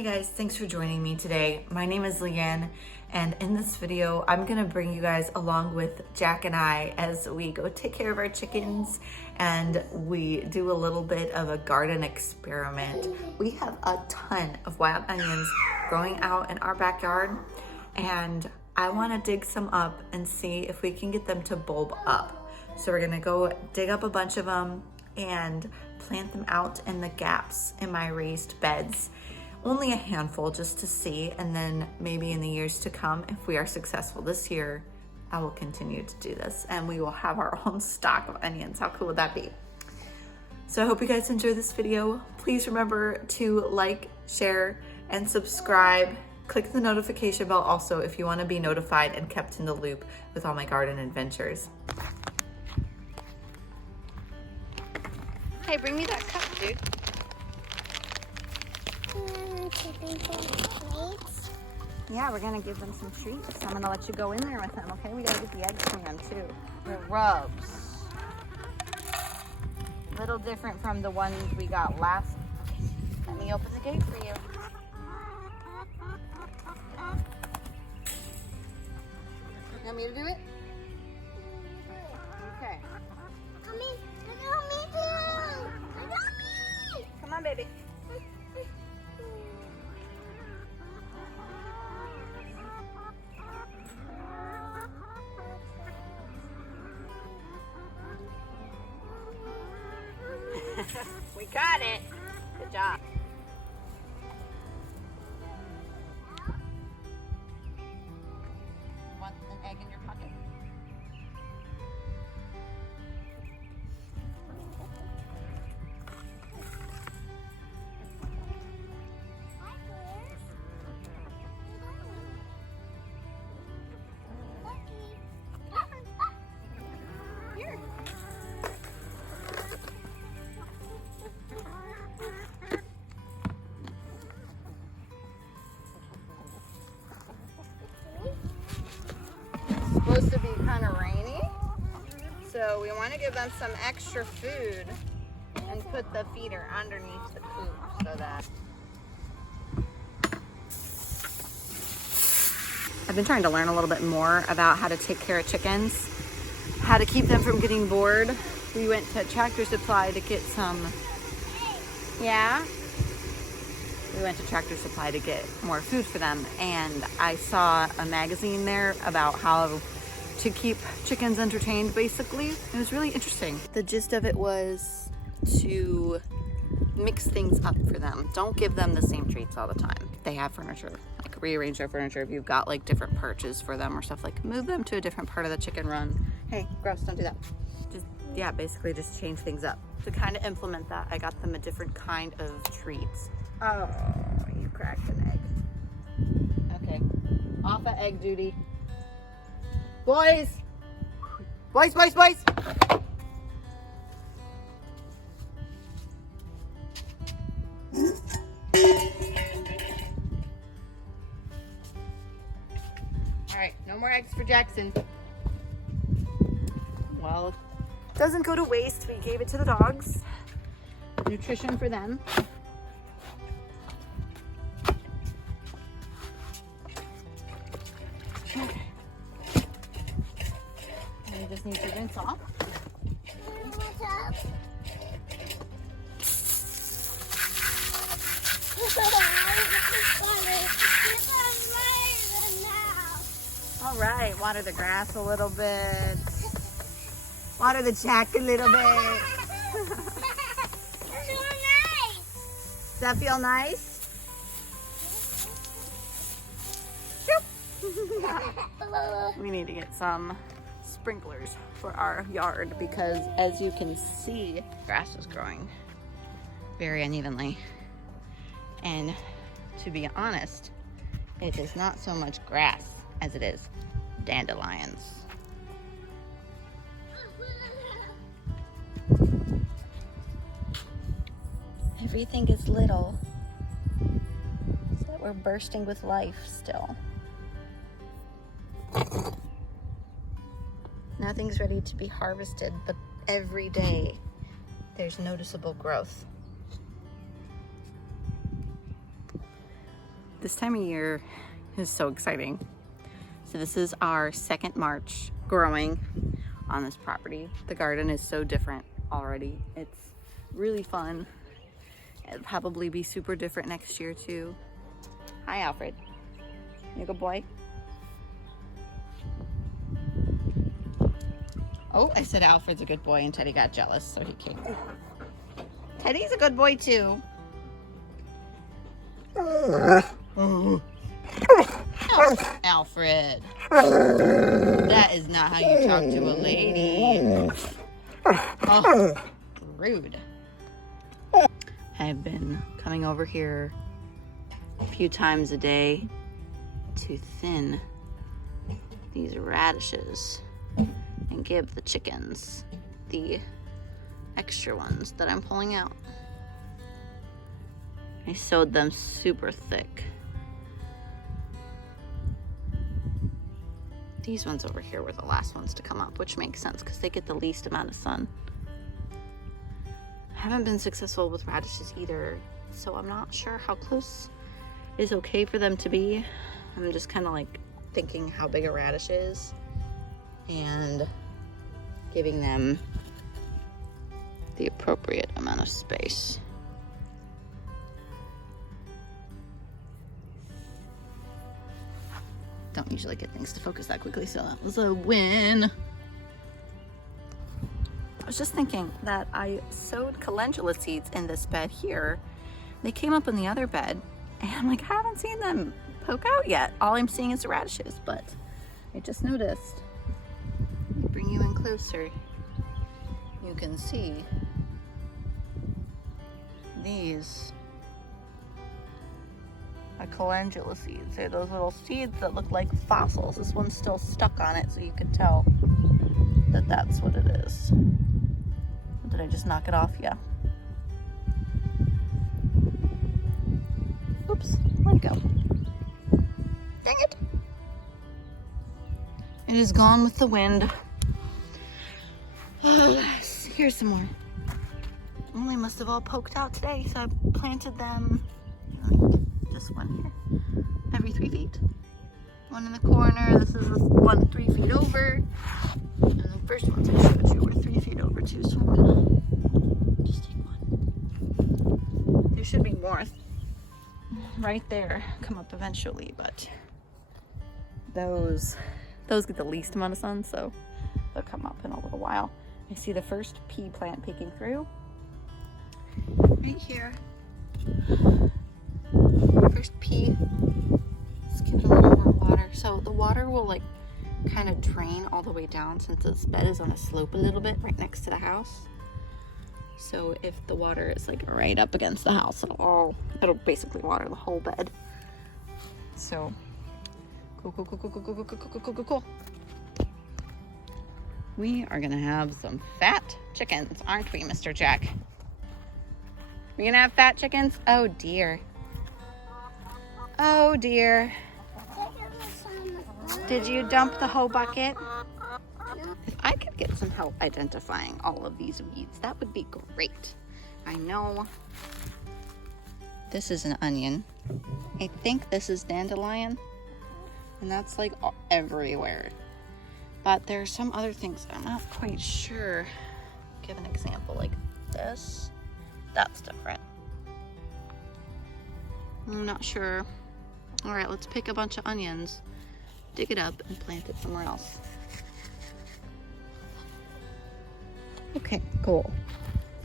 Hey guys, thanks for joining me today. My name is Leanne, and in this video, I'm gonna bring you guys along with Jack and I as we go take care of our chickens and we do a little bit of a garden experiment. We have a ton of wild onions growing out in our backyard, and I wanna dig some up and see if we can get them to bulb up. So we're gonna go dig up a bunch of them and plant them out in the gaps in my raised beds. Only a handful just to see, and then maybe in the years to come, if we are successful this year, I will continue to do this and we will have our own stock of onions. How cool would that be? So I hope you guys enjoy this video. Please remember to like, share, and subscribe. Click the notification bell also if you want to be notified and kept in the loop with all my garden adventures. Hey, bring me that cup, dude. Yeah, we're gonna give them some treats. I'm gonna let you go in there with them, okay? We gotta get the eggs from them too. The rubs. A little different from the ones we got last. Let me open the gate for you. You want me to do it? Okay. Come on, baby. We got it. Good job. Want an egg in your pocket? Here. Supposed to be kind of rainy, so we want to give them some extra food and put the feeder underneath the coop so that I've been trying to learn a little bit more about how to take care of chickens, how to keep them from getting bored. We went to Tractor Supply to get some, we went to Tractor Supply to get more food for them, and I saw a magazine there about how to keep chickens entertained, basically. It was really interesting. The gist of it was to mix things up for them. Don't give them the same treats all the time. They have furniture, like rearrange their furniture. If you've got like different perches for them or stuff, like move them to a different part of the chicken run. Hey, gross, don't do that. Just, yeah, basically just change things up. To kind of implement that, I got them a different kind of treats. Oh, you cracked an egg. Okay, off of egg duty. Boys! Boys, boys, boys! Alright, no more eggs for Jackson. Well, doesn't go to waste. We gave it to the dogs. Nutrition for them. Okay. And you just need to rinse off. All right, water the grass a little bit. Water the Jack a little bit. Does that feel nice? We need to get some sprinklers for our yard because, as you can see, grass is growing very unevenly. And to be honest, it is not so much grass as it is dandelions. Everything is little, so that we're bursting with life still. Nothing's ready to be harvested, but every day there's noticeable growth. This time of year is so exciting. So this is our second March growing on this property. The garden is so different already. It's really fun. It'll probably be super different next year too. Hi, Alfred. You a good boy? Oh, I said Alfred's a good boy and Teddy got jealous, so he came. Teddy's a good boy too. Oh, Alfred. That is not how you talk to a lady. Oh, rude. I've been coming over here a few times a day to thin these radishes and give the chickens the extra ones that I'm pulling out. I sewed them super thick. These ones over here were the last ones to come up, which makes sense because they get the least amount of sun. I haven't been successful with radishes either, so I'm not sure how close is okay for them to be. I'm just kind of like thinking how big a radish is and giving them the appropriate amount of space. Don't usually get things to focus that quickly, so that was a win. I was just thinking that I sowed calendula seeds in this bed here. They came up in the other bed, and I'm like, I haven't seen them poke out yet. All I'm seeing is the radishes, but I just noticed. Let me bring you in closer. You can see these are calendula seeds. They're those little seeds that look like fossils. This one's still stuck on it, so you can tell that that's what it is. Did I just knock it off? Yeah. Oops, let it go. Dang it. It is gone with the wind. Here's some more. Well, they must have all poked out today, so I planted them. Just one here. Every 3 feet. One in the corner. This is one 3 feet over. And the first ones I showed you were 3 feet over too, so I'm gonna just take one. There should be more right there come up eventually, but those get the least amount of sun, so they'll come up in a little while. I see the first pea plant peeking through right here. First pea. Let's give it a little more water. So the water will like kind of drain all the way down since this bed is on a slope a little bit right next to the house. So if the water is like right up against the house, it'll basically water the whole bed. So cool. We are gonna have some fat chickens, aren't we, Mr. Jack? We're gonna have fat chickens? Oh dear. Oh dear. Did you dump the whole bucket? If I could get some help identifying all of these weeds, that would be great. I know this is an onion. I think this is dandelion. And that's like everywhere. But there are some other things I'm not quite sure. Give an example like this. That's different. I'm not sure. All right, let's pick a bunch of onions, dig it up, and plant it somewhere else. Okay, cool.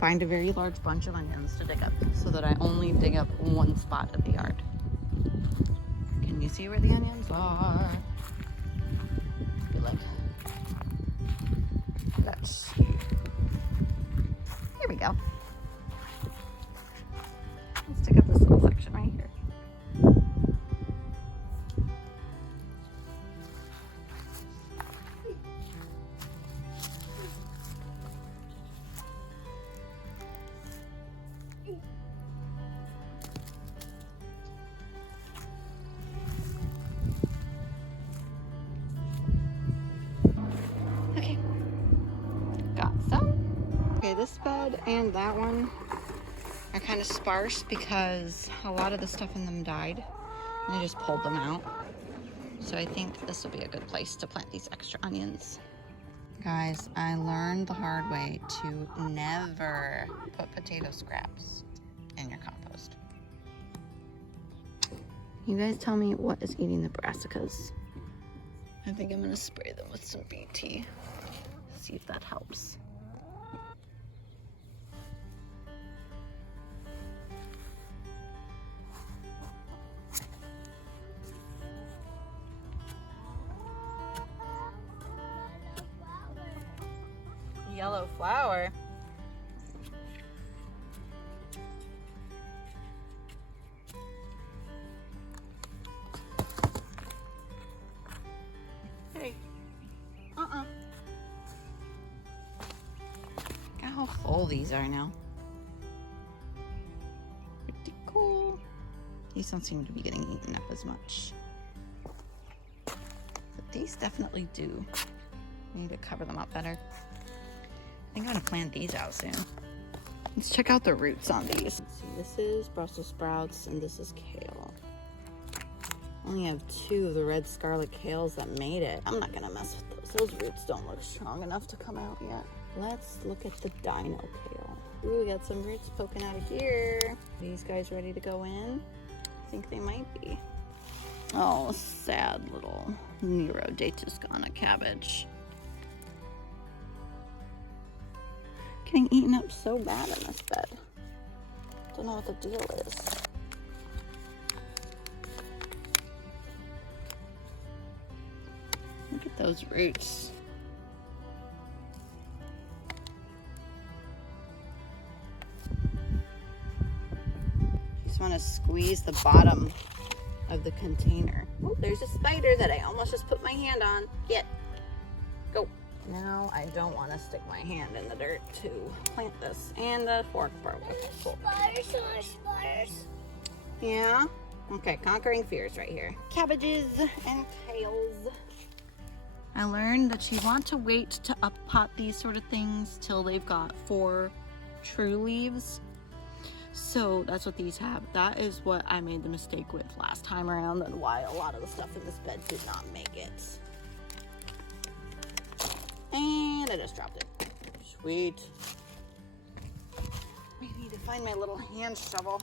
Find a very large bunch of onions to dig up so that I only dig up one spot of the yard. Can you see where the onions are? Be like, let's see. Here we go. Let's dig up this little section right here. Okay, got some. Okay, this bed and that one are kind of sparse because a lot of the stuff in them died. I just pulled them out. So I think this will be a good place to plant these extra onions. Guys, I learned the hard way to never put potato scraps in your compost. You guys tell me what is eating the brassicas. I think I'm gonna spray them with some BT. See if that helps. Yellow flower. Hey. Look at how full these are now. Pretty cool. These don't seem to be getting eaten up as much. But these definitely do. We need to cover them up better. I think I'm gonna plant these out soon. Let's check out the roots on these. Let's see, this is Brussels sprouts and this is kale. I only have 2 of the red scarlet kales that made it. I'm not gonna mess with those. Those roots don't look strong enough to come out yet. Let's look at the dino kale. Ooh, we got some roots poking out of here. These guys ready to go in? I think they might be. Oh, sad little Nero de Toscana cabbage. Getting eaten up so bad in this bed. Don't know what the deal is. Look at those roots. Just want to squeeze the bottom of the container. Oh, there's a spider that I almost just put my hand on. Get. Go. Now I don't want to stick my hand in the dirt to plant this. And the fork broke. Okay, cool. Spiders. Yeah? Okay, conquering fears right here. Cabbages and kales. I learned that you want to wait to up-pot these sort of things till they've got 4 true leaves. So that's what these have. That is what I made the mistake with last time around and why a lot of the stuff in this bed did not make it. And I just dropped it. Sweet. I need to find my little hand shovel.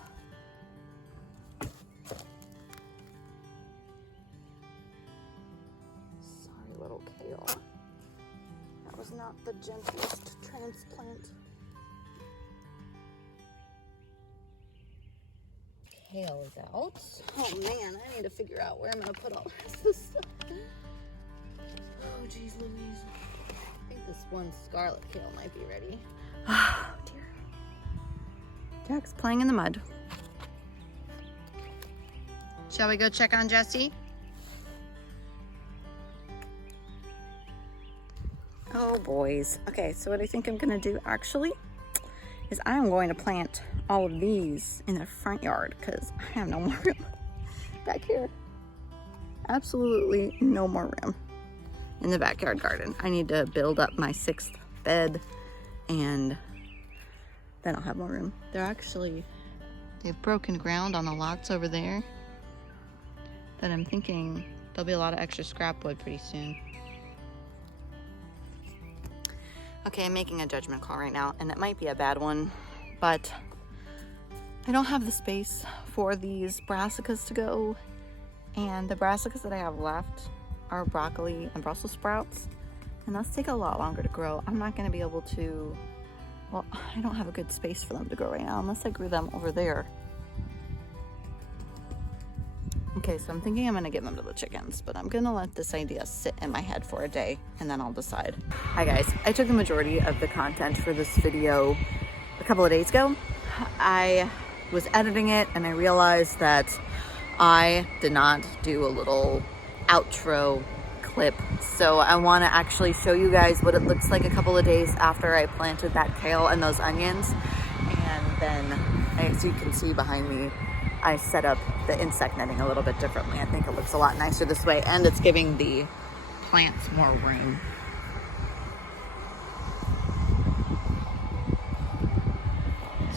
Sorry, little kale. That was not the gentlest transplant. Kale is out. Oh man, I need to figure out where I'm gonna put all this stuff. Oh geez Louise. I think this one scarlet kale might be ready. Oh dear. Jack's playing in the mud. Shall we go check on Jesse? Oh boys. Okay, so what I think I'm gonna do actually is I'm going to plant all of these in the front yard because I have no more room back here. Absolutely no more room in the backyard garden. I need to build up my 6th bed and then I'll have more room. They've broken ground on the lots over there that I'm thinking there'll be a lot of extra scrap wood pretty soon. Okay, I'm making a judgment call right now, and it might be a bad one, but I don't have the space for these brassicas to go, and the brassicas that I have left are broccoli and Brussels sprouts, and those take a lot longer to grow. I'm not going to be able to, well, I don't have a good space for them to grow right now, unless I grew them over there. Okay, so I'm thinking I'm gonna give them to the chickens, but I'm gonna let this idea sit in my head for a day and then I'll decide. Hi guys, I took the majority of the content for this video a couple of days ago. I was editing it and I realized that I did not do a little outro clip. So I wanna actually show you guys what it looks like a couple of days after I planted that kale and those onions. And then, as you can see behind me, I set up the insect netting a little bit differently. I think it looks a lot nicer this way, and it's giving the plants more room.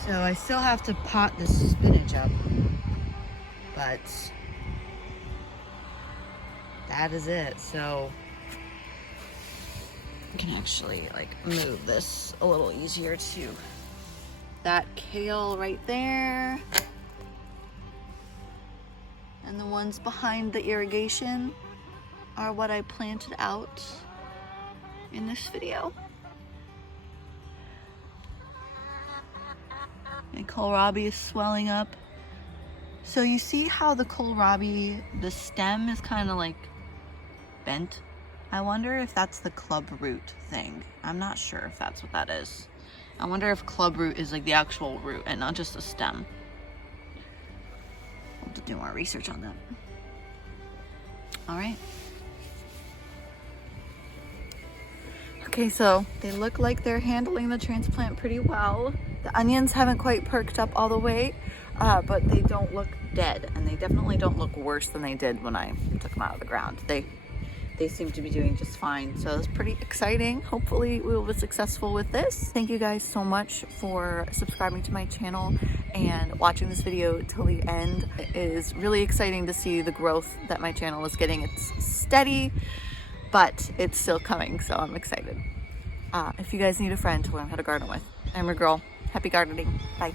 So I still have to pot the spinach up, but that is it. So I can actually like move this a little easier too. That kale right there. And the ones behind the irrigation are what I planted out in this video. And kohlrabi is swelling up. So you see how the kohlrabi, the stem is kind of like bent? I wonder if that's the club root thing. I'm not sure if that's what that is. I wonder if club root is like the actual root and not just a stem. I'll have to do more research on that. All right. Okay, so they look like they're handling the transplant pretty well. The onions haven't quite perked up all the way, but they don't look dead, and they definitely don't look worse than they did when I took them out of the ground. They seem to be doing just fine, so it's pretty exciting. Hopefully we will be successful with this. Thank you guys so much for subscribing to my channel and watching this video till the end. It is really exciting to see the growth that my channel is getting. It's steady, but it's still coming, so I'm excited. If you guys need a friend to learn how to garden with, I'm your girl. Happy gardening. Bye.